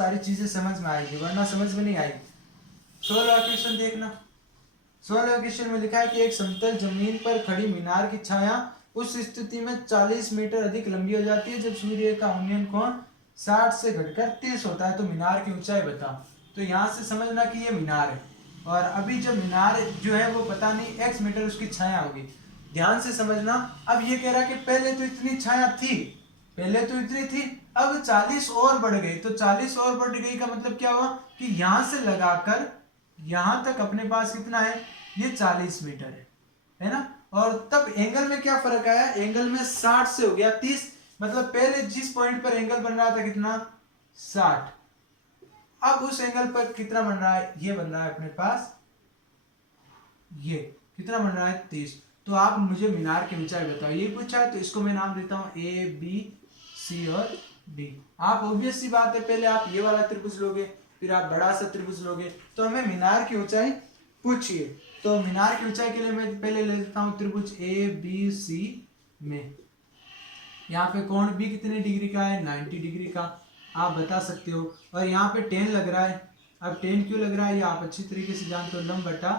सारी चीजें समझ में आएगी, वरना समझ में नहीं आएगी। 16वां क्वेश्चन देखना। 16वें क्वेश्चन में लिखा है कि एक समतल जमीन पर खड़ी मीनार की छाया उस स्थिति में 40 मीटर अधिक लंबी हो जाती है जब सूर्य का उन्नयन कोण 60 से घटकर 30 होता है, तो मीनार की ऊंचाई बताओ। तो यहाँ से समझना कि ये मीनार है, और अभी जब मीनार जो है वो पता नहीं x मीटर उसकी छाया होगी। ध्यान से समझना। अब ये कह रहा है कि पहले तो इतनी छाया थी, पहले तो इतनी थी, अब 40 और बढ़ गई। तो 40 और बढ़ गई का मतलब क्या हुआ कि यहां से लगाकर यहां तक अपने पास कितना है, ये 40 मीटर है ना। और तब एंगल में क्या फर्क आया, एंगल में 60 से हो गया 30, मतलब पहले जिस पॉइंट पर एंगल बन रहा था कितना 60, अब उस एंगल पर कितना बन रहा है, ये बन रहा है अपने पास, ये कितना बन रहा है 30। तो आप मुझे मीनार की ऊंचाई बताओ, ये पूछा है, तो इसको मैं नाम देता हूं ए बी सी और डी। आप ऑब्वियस सी बात है, पहले आप ये वाला त्रिभुज लोगे, फिर आप बड़ा सा त्रिभुज लोगे, तो हमें मीनार की ऊंचाई पूछिए। तो मीनार की ऊंचाई के लिए मैं पहले ले लेता हूं त्रिभुज ए बी सी में। यहाँ पे कोण बी कितने डिग्री का है, 90 डिग्री का, आप बता सकते हो। और यहाँ पे 10 लग रहा है। अब 10 क्यों लग रहा है, ये आप अच्छी तरीके से जानते हो, लंब बटा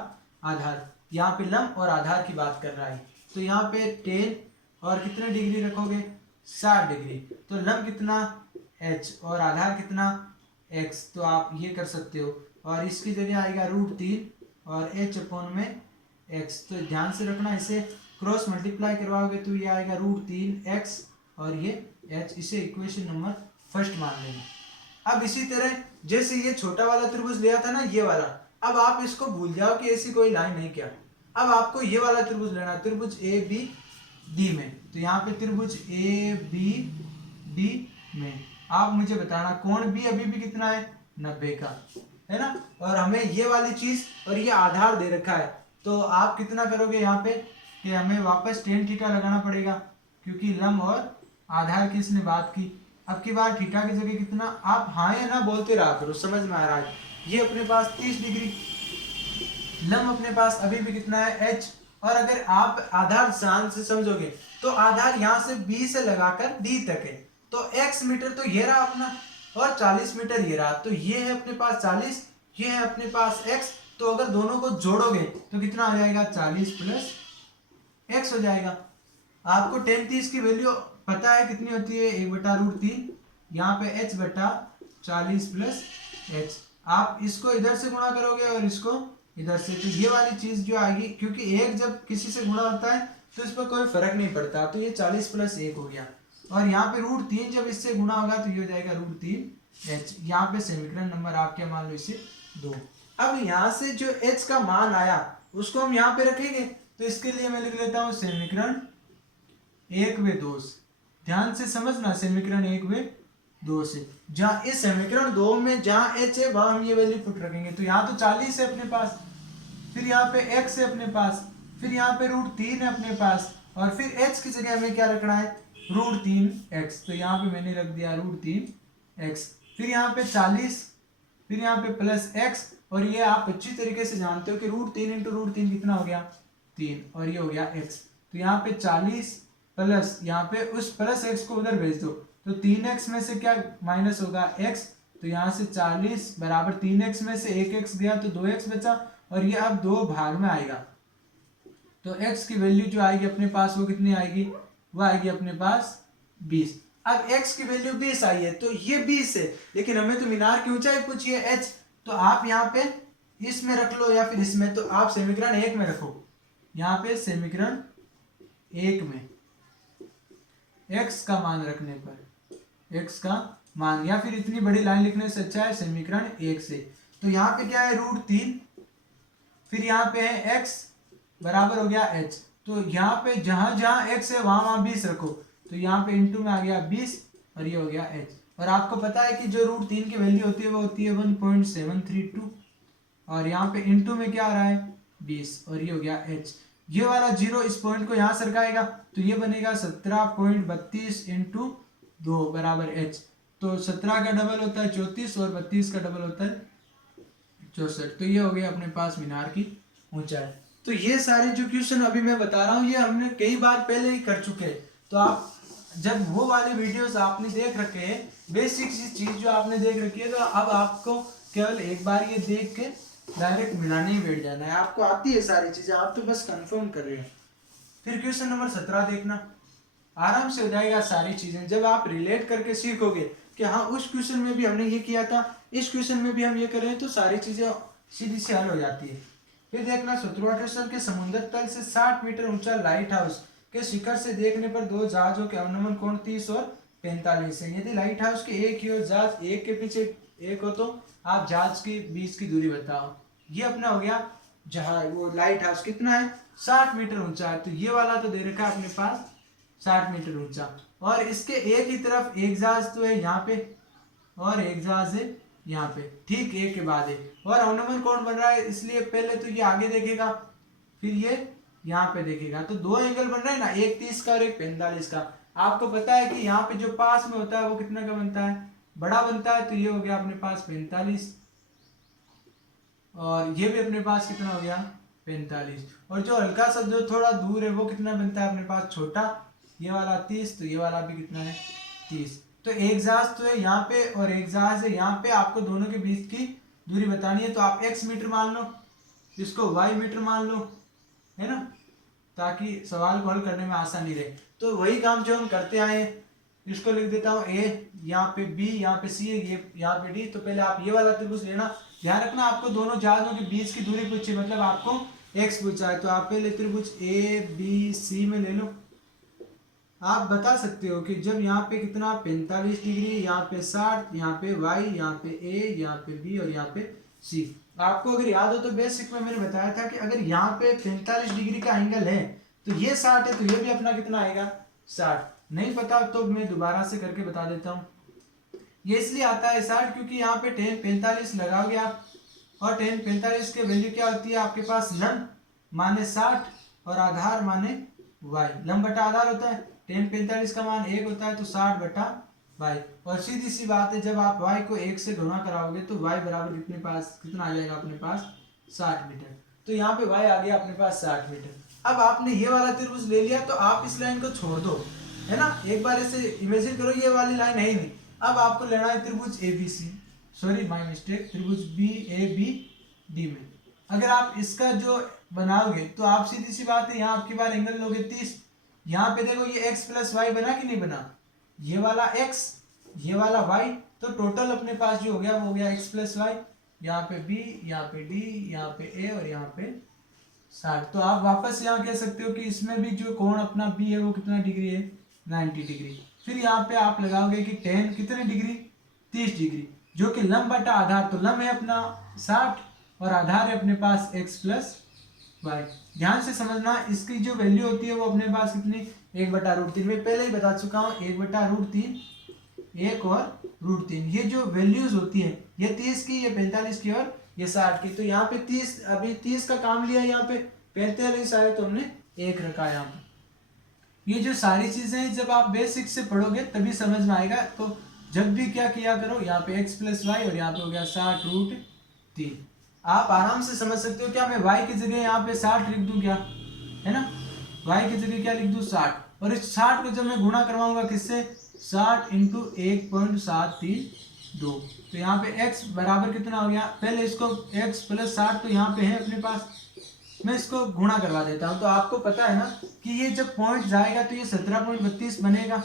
आधार। यहाँ पे लंब और आधार की बात कर रहा है, तो यहाँ पे 10 और कितने डिग्री रखोगे, 60 डिग्री। तो लंब कितना h और आधार कितना x, तो आप ये कर सकते हो। और इसकी जगह आएगा √3 और h अपॉन में x। तो ध्यान से रखना, इसे क्रॉस मल्टीप्लाई करवाओगे तो ये आएगा √3x और ये h। इसे इक्वेशन नंबर फर्स्ट मान लेना। अब इसी तरह जैसे ये छोटा वाला त्रिभुज लिया था ना, ये वाला, अब आप इसको भूल जाओ कि ऐसी कोई लाइन नहीं, क्या अब आपको ये वाला त्रिभुज लेना, त्रिभुज ए बी डी में। तो यहाँ पे त्रिभुज ए बी डी में आप मुझे बताना कोण भी अभी भी कितना है, 90 का, है ना। और हमें ये वाली चीज और ये आधार दे रखा है, तो आप कितना करोगे यहाँ पे कि हमें वापस tan थीटा लगाना पड़ेगा, क्योंकि लंब और आधार की इसने बात की। अब की बार थीटा की जगह कितना, आप हाँ या ना बोलते रहा करो, समझ में आ रहा है। ये अपने पास 30 डिग्री, लंब अपने पास अभी भी कितना है h। और अगर आप आधार ध्यान से समझोगे तो आधार यहाँ से b से लगाकर d तक है, तो x मीटर तो ये रहा अपना, और 40 मीटर ये रहा, तो ये है अपने पास 40, ये है अपने पास x। तो अगर दोनों को जोड़ोगे तो कितना आ जाएगा, 40 प्लस x हो जाएगा। आपको tan 30 की वैल्यू पता है कितनी होती है, 1/√3, यहाँ पे h बटा 40 प्लस h। आप इसको इधर से गुणा करोगे और इसको इधर से, तो ये वाली चीज जो आएगी, क्योंकि एक जब किसी से गुणा होता है तो इस पर कोई फर्क नहीं पड़ता, तो ये 40 प्लस 1 हो गया। और यहाँ पे √3 जब इससे गुणा होगा तो ये हो जाएगा √3h। यहाँ पे समीकरण नंबर आप क्या मान लो, इसे 2। अब यहाँ से जो h का मान आया उसको हम यहाँ पे रखेंगे, तो इसके लिए मैं लिख लेता हूँ समीकरण 1/2 से। ध्यान से समझना, समीकरण 1/2 से, जहाँ इस समीकरण 2 में जहाँ h है वहां हम ये वैल्यू पुट रखेंगे। तो यहाँ तो 40 है अपने पास, फिर यहाँ पे x है अपने पास, फिर यहाँ पे √3 है अपने पास, और फिर h की जगह हमें क्या रखना है, √3x। तो यहाँ पे मैंने रख दिया √3x, फिर यहाँ पे 40, फिर यहाँ पे प्लस x। और ये आप अच्छी तरीके से जानते हो कि √3 × √3 कितना हो गया, 3, और ये हो गया x। तो यहाँ पे 40 प्लस यहाँ पे उस प्लस x को उधर भेज दो, तो 3x में से क्या माइनस होगा, x। तो यहाँ से 40 बराबर 3x में से 1x गया तो 2x बचा, और ये अब 2 भाग में आएगा। तो x की वैल्यू जो आएगी अपने पास वो कितनी आएगी, वो आएगी अपने पास 20। अब x की वैल्यू 20 आई है, तो ये 20 है, लेकिन हमें तो मीनार की ऊंचाई पूछी है h। तो आप यहाँ पे इसमें रख लो या फिर इसमें, तो आप समीकरण 1 में रखो। यहाँ पे समीकरण 1 में x का मान रखने पर, x का मान, या फिर इतनी बड़ी लाइन लिखने से अच्छा है समीकरण 1 से। तो यहाँ पे क्या है, √3, फिर यहाँ पे है x बराबर हो गया h। तो यहाँ पे जहां जहां x है वहां वहां 20 रखो, तो यहाँ पे इंटू में आ गया 20 और ये हो गया h। और आपको पता है कि जो √3 की वैल्यू होती है वो होती है 1.732, और यहाँ पे इंटू में क्या आ रहा है 20, और ये हो गया h। ये वाला 0 इस पॉइंट को यहाँ सरकाएगा, तो ये बनेगा 17.32 × 2 बराबर h। तो 17 का डबल होता है 34 और 32 का डबल होता है 64। तो ये हो गया अपने पास मीनार की ऊंचाई। तो ये सारे जो क्वेश्चन अभी मैं बता रहा हूँ ये हमने कई बार पहले ही कर चुके हैं, तो आप जब वो वाली वीडियोस आपने देख रखे हैं, बेसिक सी चीज जो आपने देख रखी है, तो अब आपको केवल एक बार ये देख के डायरेक्ट मिलाने ही बैठ जाना है। आपको आती है सारी चीजें, आप तो बस कंफर्म कर रहे हो। फिर क्वेश्चन नंबर 17 देखना, आराम से हो जाएगा सारी चीजें जब आप रिलेट करके सीखोगे कि हाँ उस क्वेश्चन में भी हमने ये किया था, इस क्वेश्चन में भी हम ये करें, तो सारी चीजें सीधी से हल हो जाती है। फिर देखना 17वां क्वेश्चन के समुद्र तल से 60 मीटर ऊंचा लाइट हाउस के शिखर से देखने पर दो जहाजों के अवनमन कोण 30 और 45 है। यदि लाइट हाउस के एक ही और जहाज एक के पीछे एक हो, तो आप जहाज के बीच की दूरी बताओ। ये अपना हो गया जहाज, वो लाइट हाउस कितना है, 60 मीटर ऊंचा है, तो ये वाला तो दे रखा है अपने पास 60 मीटर ऊंचा, और इसके एक ही तरफ एक जहाज तो है यहाँ पे और एक जहाज है यहाँ पे, ठीक एक के बाद है, और अवनमन कोण बन रहा है, इसलिए पहले तो ये आगे देखेगा फिर ये यहाँ पे देखेगा, तो दो एंगल बन रहे हैं ना, एक 30 का और एक 45 का। आपको पता है कि यहाँ पे जो पास में होता है वो कितना का बनता है, बड़ा बनता है, तो ये हो गया अपने पास 45, और ये भी अपने पास कितना हो गया 45, और जो हल्का सा जो थोड़ा दूर है वो कितना बनता है अपने पास छोटा, ये वाला 30, तो ये वाला भी कितना है 30। तो एक जहाज तो है यहाँ पे और एक जहाज है यहाँ पे, आपको दोनों के बीच की दूरी बतानी है, तो आप x मीटर मान लो, इसको y मीटर मान लो, है ना, ताकि सवाल को हल करने में आसानी रहे। तो वही काम जो हम करते आए हैं, इसको लिख देता हूँ a, यहाँ पे b, यहाँ पे c, ये यहाँ पे d। तो पहले आप ये वाला त्रिभुज लेना, ध्यान रखना आपको दोनों जहाजों के बीच की दूरी पूछी, मतलब आपको x पूछा है, तो आप पहले त्रिभुज a b c में ले लो। आप बता सकते हो कि जब यहाँ पे कितना 45 डिग्री, यहाँ पे 60, यहाँ पे y, यहाँ पे a, यहाँ पे b और यहाँ पे c। आपको अगर याद हो तो बेसिक में मैंने बताया था कि अगर यहाँ पे 45 डिग्री का एंगल है तो ये 60 है, तो ये भी अपना कितना आएगा 60। नहीं पता तो मैं दोबारा से करके बता देता हूँ। ये इसलिए आता है 60 क्योंकि यहाँ पे tan 45 लगाओगे आप, और tan 45 के वैल्यू क्या होती है आपके पास, लंब माने 60 और आधार माने y। लंब बटा आधार होता है, tan 45 का मान 1 होता है, तो 60 बटा y। और सीधी सी बात है, जब आप y को 1 से गुणा कराओगे तो y बराबर कितने पास कितना आ जाएगा अपने पास 60 मीटर। तो यहाँ पे y आ गया अपने पास 60 मीटर। अब आपने ये वाला त्रिभुज ले लिया, तो आप इस लाइन को छोड़ दो, है ना, एक बार ऐसे इमेजिन करो ये वाली लाइन है ही नहीं। अब आपको लेना है त्रिभुज ABC, सॉरी माय मिस्टेक, त्रिभुज BABD में। अगर आप इसका जो बनाओगे तो आप सीधी सी बात है, यहाँ आपकी बार एंगल लोगे 30, यहाँ पे देखो ये x प्लस वाई बना कि नहीं बना, ये वाला x ये वाला y, तो टोटल अपने पास जो हो गया वो हो गया x प्लस वाई, यहाँ पे b, यहाँ पे d, यहाँ पे a और यहाँ पे 60। तो आप वापस यहाँ कह सकते हो कि इसमें भी जो कोण अपना b है वो कितना डिग्री है 90 डिग्री। फिर यहाँ पे आप लगाओगे कि tan कितने डिग्री 30 डिग्री, जो कि लंब बटा आधार, तो लंब है अपना 60 और आधार है अपने पास x प्लस वाई। ध्यान से समझना, इसकी जो वैल्यू होती है वो अपने पास कितनी 1/√3, मैं पहले ही बता चुका हूँ 1/√3, 1 और √3। ये जो वैल्यूज होती है ये 30 की, ये 45 की और ये 60 की। तो यहाँ पे 30, अभी 30 का काम लिया, यहाँ पे 45 आए तो हमने 1 रखा यहाँ पे। ये जो सारी चीजें जब आप बेसिक से पढ़ोगे तभी समझ में आएगा। तो जब भी क्या किया करो, यहाँ पे x प्लस वाई और यहाँ पे हो गया 60√3। आप आराम से समझ सकते हो, क्या मैं y की जगह यहाँ पे 60 लिख दूं क्या, है ना, y की जगह क्या लिख दूं 60, और इस 60 को जब मैं गुणा करवाऊंगा किससे 60 × 1.732, तो यहाँ पे x बराबर कितना हो गया, पहले इसको x प्लस 60 तो यहाँ पे है अपने पास, मैं इसको गुणा करवा देता हूँ। तो आपको पता है ना कि ये जब पॉइंट जाएगा तो ये 17.32 बनेगा,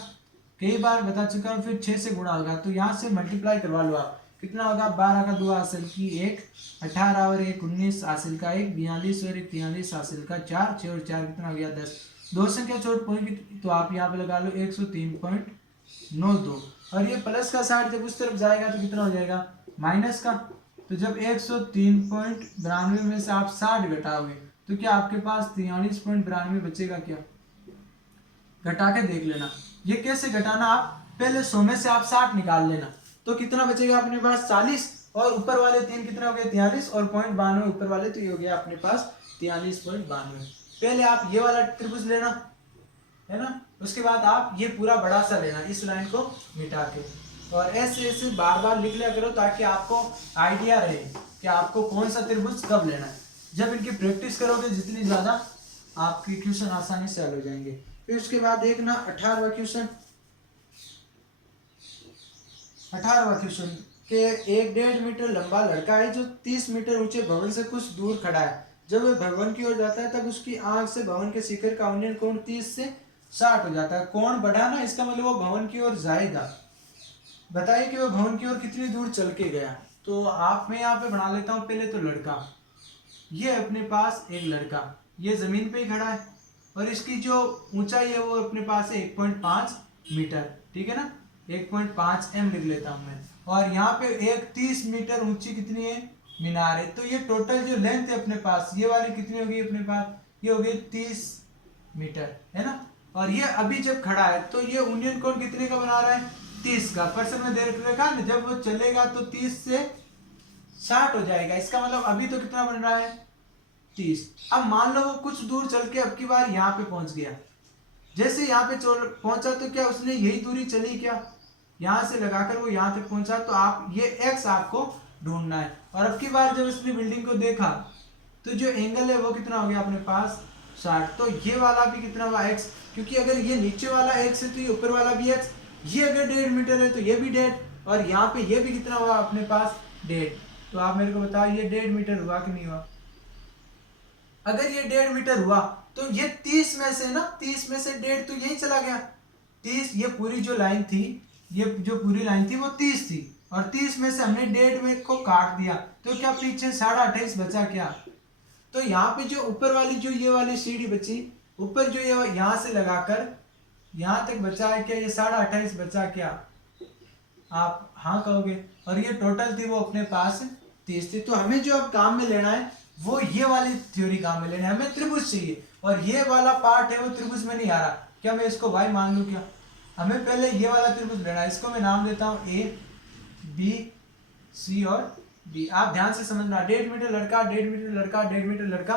कई बार बता चुका हूँ। फिर 6 से गुणा होगा, तो यहाँ से मल्टीप्लाई करवा लो आप, कितना होगा 12 का 2 हासिल की 1, 18 और 1 19 हासिल का 1, 42 और 1 43 हासिल का 4, 6 और 4 कितना हो गया 10, दो संख्या छोड़ पॉइंट, तो आप यहाँ पे लगा लो 103.92। और ये प्लस का 60 जब उस तरफ जाएगा तो कितना हो जाएगा माइनस का, तो जब 103.92 में से आप 60 घटाओगे तो क्या आपके पास 43.92 बचेगा क्या, घटा के देख लेना। ये कैसे घटाना, आप पहले 100 में से आप 60 निकाल लेना, तो कितना बचेगा अपने पास 40, और ऊपर वाले 3 कितना हो गया 43, और 0.92 ऊपर वाले, तो ये हो गया अपने पास 43.92। पहले आप ये वाला त्रिभुज लेना, है ना, उसके बाद आप ये पूरा बड़ा सा लेना, इस लाइन को मिटा के, और ऐसे ऐसे बार बार लिख लिया करो ताकि आपको आइडिया रहे कि आपको कौन सा त्रिभुज कब लेना है। जब इनकी प्रैक्टिस करोगे जितनी ज्यादा, आपके क्वेश्चन आसानी से हल हो जाएंगे। फिर उसके बाद देखना 18वां क्वेश्चन, 18वां क्वेश्चन के एक 1.5 मीटर लंबा लड़का है जो 30 मीटर ऊंचे भवन से कुछ दूर खड़ा है। जब वह भवन की ओर जाता है तब उसकी आंख से भवन के शिखर का उन्नयन कोण 30 से 60 हो जाता है। कोण बढ़ा ना, इसका मतलब वो भवन की ओर जाएगा। बताइए कि वो भवन की ओर कितनी दूर चल के गया। तो आप मैं यहाँ पे बना लेता हूँ पहले तो लड़का, ये अपने पास एक लड़का, ये जमीन पे ही खड़ा है और इसकी जो ऊंचाई है वो अपने पास है 1.5 मीटर, ठीक है ना। 1.5 m लिख लेता हूं मैं। और यहाँ पे एक 30 मीटर ऊंची कितनी है मीनार है। तो ये टोटल जो लेंथ है अपने पास, ये वाली कितनी होगी अपने पास, ये होगी 30 मीटर, है ना। और ये अभी जब खड़ा है तो ये यूनियन कोण कितने का बना रहा है, 30 का। पर्सन में दे रखा है, जब वो चलेगा तो 30 से 60 हो जाएगा। इसका मतलब अभी तो कितना बन रहा है, 30। अब मान लो वो कुछ दूर चल के अब की बार यहाँ पे पहुंच गया। जैसे यहाँ पे पहुंचा तो क्या उसने यही दूरी चली, क्या यहाँ से लगाकर वो यहाँ तक पहुंचा। तो आप ये x आपको ढूंढना है। और अब की बार जब इसने बिल्डिंग को देखा तो जो एंगल है वो कितना हो गया अपने पास, 60। तो ये वाला भी कितना हुआ, x, क्योंकि अगर ये नीचे वाला x है तो ये ऊपर वाला भी x। ये अगर 1.5 मीटर है तो ये भी 1.5, और यहाँ पे ये भी कितना हुआ अपने पास, 1.5। तो आप मेरे को बताओ ये 1.5 मीटर हुआ कि नहीं हुआ। अगर ये 1.5 मीटर हुआ तो ये 30 में से ना, 30 में से 1.5 तो यही चला गया। 30, ये पूरी जो लाइन थी, ये जो पूरी लाइन थी वो 30 थी, और 30 में से हमने 1.5 में को काट दिया तो क्या पीछे 28.5 बचा क्या। तो यहाँ पे जो ऊपर वाली जो ये वाली सीढ़ी बची, ऊपर जो ये यहाँ से लगाकर यहाँ तक बचा है क्या, ये 28.5 बचा क्या, आप हाँ कहोगे। और ये टोटल थी वो अपने पास 30 थी। तो हमें जो अब काम में लेना है वो ये वाली थ्योरी काम में लेना है। हमें त्रिभुज चाहिए और ये वाला पार्ट है वो त्रिभुज में नहीं आ रहा। क्या मैं इसको y मान लूं क्या, हमें पहले ये वाला त्रिभुज लेना है। इसको मैं नाम देता हूँ A, B, C और D। आप ध्यान से समझना, 1.5 मीटर लड़का, 1.5 मीटर लड़का, 1.5 मीटर लड़का,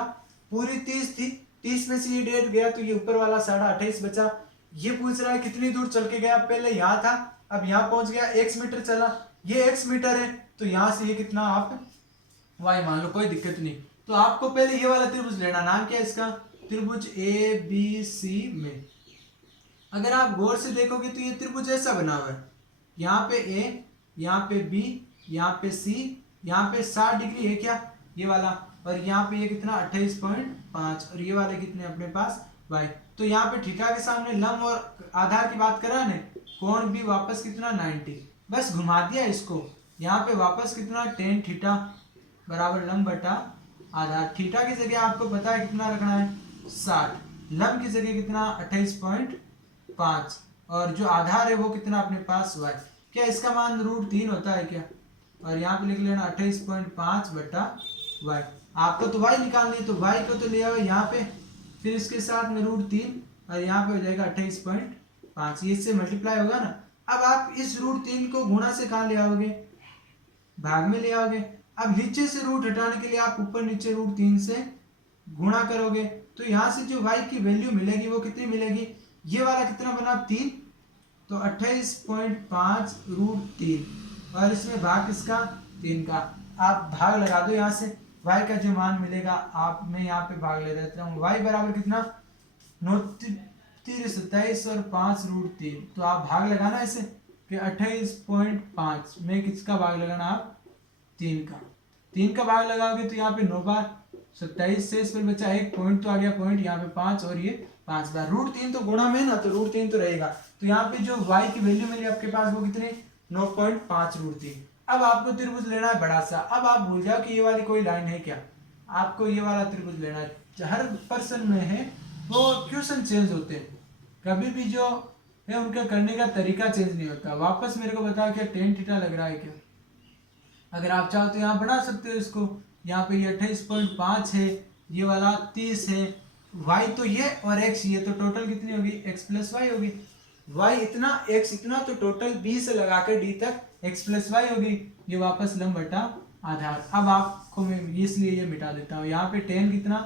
पूरी 30 थी। 30 में से ये 1.5 गया तो ये ऊपर वाला 28.5 बचा। ये पूछ रहा है कितनी दूर चल के गया, पहले यहाँ था अब यहाँ पहुंच गया, x मीटर चला, ये x मीटर है तो यहाँ से ये कितना आप y मान लो, कोई दिक्कत नहीं। तो आपको पहले ये वाला त्रिभुज लेना, नाम क्या है इसका, त्रिभुज ABC में। अगर आप गौर से देखोगे तो ये त्रिभुज ऐसा बना हुआ है, यहाँ पे A, यहाँ पे B, यहाँ पे C, यहाँ पे 60 डिग्री है क्या ये वाला, और यहाँ पे ये कितना 28.5, और ये वाले कितने अपने पास y। तो यहाँ पे थीटा के सामने लंब और आधार की बात करा ने, कोण भी वापस कितना 90, बस घुमा दिया इसको। यहाँ पे वापस कितना tan थीटा बराबर लंब बटा आधार। थीटा की जगह आपको पता है कितना रखना है 60, लंब की जगह कितना 28.5, और जो आधार है वो कितना अपने पास y। क्या इसका मान √3 होता है क्या, और यहाँ पे लिख लेना 28.5 बटा y। आपको तो y निकालनी है तो y को तो ले आओ यहाँ पे, फिर इसके साथ में √3 और यहाँ पे हो जाएगा 28.5, ये इससे मल्टीप्लाई होगा ना। अब आप इस √3 को गुणा से कहाँ ले आओगे, भाग में ले आओगे। अब नीचे से रूट हटाने के लिए आप ऊपर नीचे √3 से गुणा करोगे तो यहाँ से जो y की वैल्यू मिलेगी वो कितनी मिलेगी, ये वाला कितना बना 3, तो 28.5 √3, और इसमें भाग किसका 3 का। आप भाग लगा दो यहाँ से, y का जो मान मिलेगा आप, मैं यहाँ पे भाग ले देता हूँ, y बराबर कितना 9 27 और 5 √3। तो आप भाग लगाना इसे कि 28.5 में किसका भाग लगाना आप 3 का। 3 का भाग लगाओगे तो यहाँ पे 9 बार 27 से इस पर बचा एक पॉइंट तो आ गया पॉइंट, यहाँ पे 5 और ये 5 बार। √3 तो गुणा में ना, तो √3 तो रहेगा। तो यहाँ पे जो y की वैल्यू मिली आपके पास वो कितने 9.5 √3। अब आपको त्रिभुज लेना है बड़ा सा। अब आप भूल जाओ कि ये वाली कोई लाइन है क्या, आपको ये वाला त्रिभुज लेना है। हर पर्सन में है वो क्वेश्चन चेंज होते हैं, कभी भी जो है उनका करने का तरीका चेंज नहीं होता। वापस मेरे को बताओ क्या tan थीटा लग रहा है क्या, अगर आप चाहो तो यहाँ बना सकते हो इसको। यहाँ पे ये 28.5 है, ये वाला 30 है, y तो ये और x ये, तो टोटल कितनी होगी x प्लस y होगी। y इतना x इतना, तो टोटल b से लगाकर d तक x प्लस y होगी। ये वापस लंब बटा आधार। अब आपको मैं इसलिए ये मिटा देता हूँ। यहाँ पे tan कितना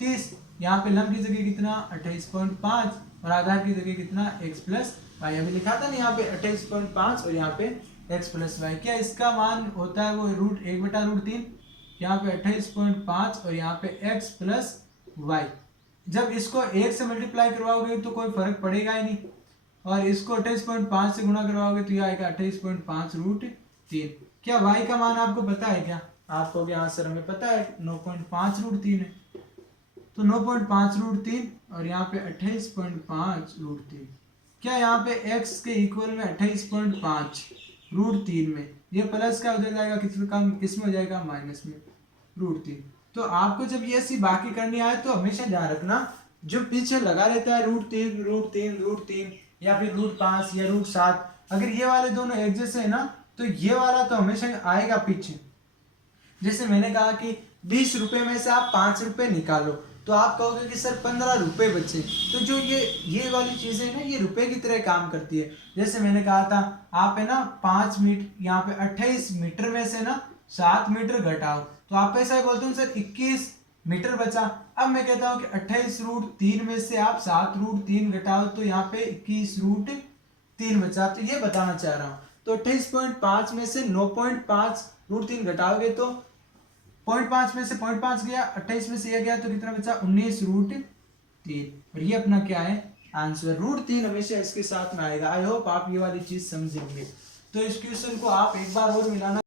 30, यहाँ पे लंब की जगह कितना 28.5 और आधार की जगह कितना x प्लस y। अभी लिखा था ना यहाँ पे 28.5 और यहाँ पे x प्लस वाई। क्या इसका मान होता है वो √1/√3, यहाँ पे 28.5 और यहाँ पे x प्लस वाई। जब इसको 1 से मल्टीप्लाई करवाओगे तो कोई फर्क पड़ेगा ही नहीं, और इसको 28.5 से गुणा करवाओगे तो ये आएगा 28.5 रूट 3। क्या y का मान आपको पता है क्या? आप कहोगे हाँ सर हमें पता है 9.5 रूट 3 है, तो 9.5 रूट 3 और यहाँ पे 28.5 रूट 3। क्या यहाँ पे x के इक्वल में 28.5 रूट 3 में ये प्लस का उधर जाएगा, किस में हो जाएगा? माइनस में रूट 3। तो आपको जब ये ऐसी बाकी करनी आए तो हमेशा ध्यान रखना जो पीछे लगा रहता है रूट 3 रूट 3 रूट 3 या फिर रूट 5 या रूट 7, अगर ये वाले दोनों एक जैसे है ना तो ये वाला तो हमेशा आएगा पीछे। जैसे मैंने कहा कि 20 रुपए में से आप 5 रुपए निकालो तो आप कहोगे कि सर 15 रुपए बचे, तो जो ये वाली चीजें है ना ये रुपए की तरह काम करती है। जैसे मैंने कहा था आप है ना 5 मीटर यहाँ पे 28 मीटर में से ना 7 मीटर घटाओ तो आप ऐसा ही बोलते हो सर 21 मीटर बचा। अब मैं कहता हूँ कि 28 रूट 3 में से आप 7 रूट 3 घटाओ तो यहाँ पे 21 रूट 3 बचा। तो ये बताना चाह रहा हूँ, तो 28.5 में से 9.5 रूट 3 घटाओगे तो 0.5 में से 0.5 गया, 28 में से ये गया तो कितना बचा? 19 रूट 3। और ये अपना क्या है? आंसर। रूट 3 हमेशा इसके साथ में आएगा। आई होप आप ये वाली चीज समझेंगे। तो इस क्वेश्चन को आप एक बार और मिलाना।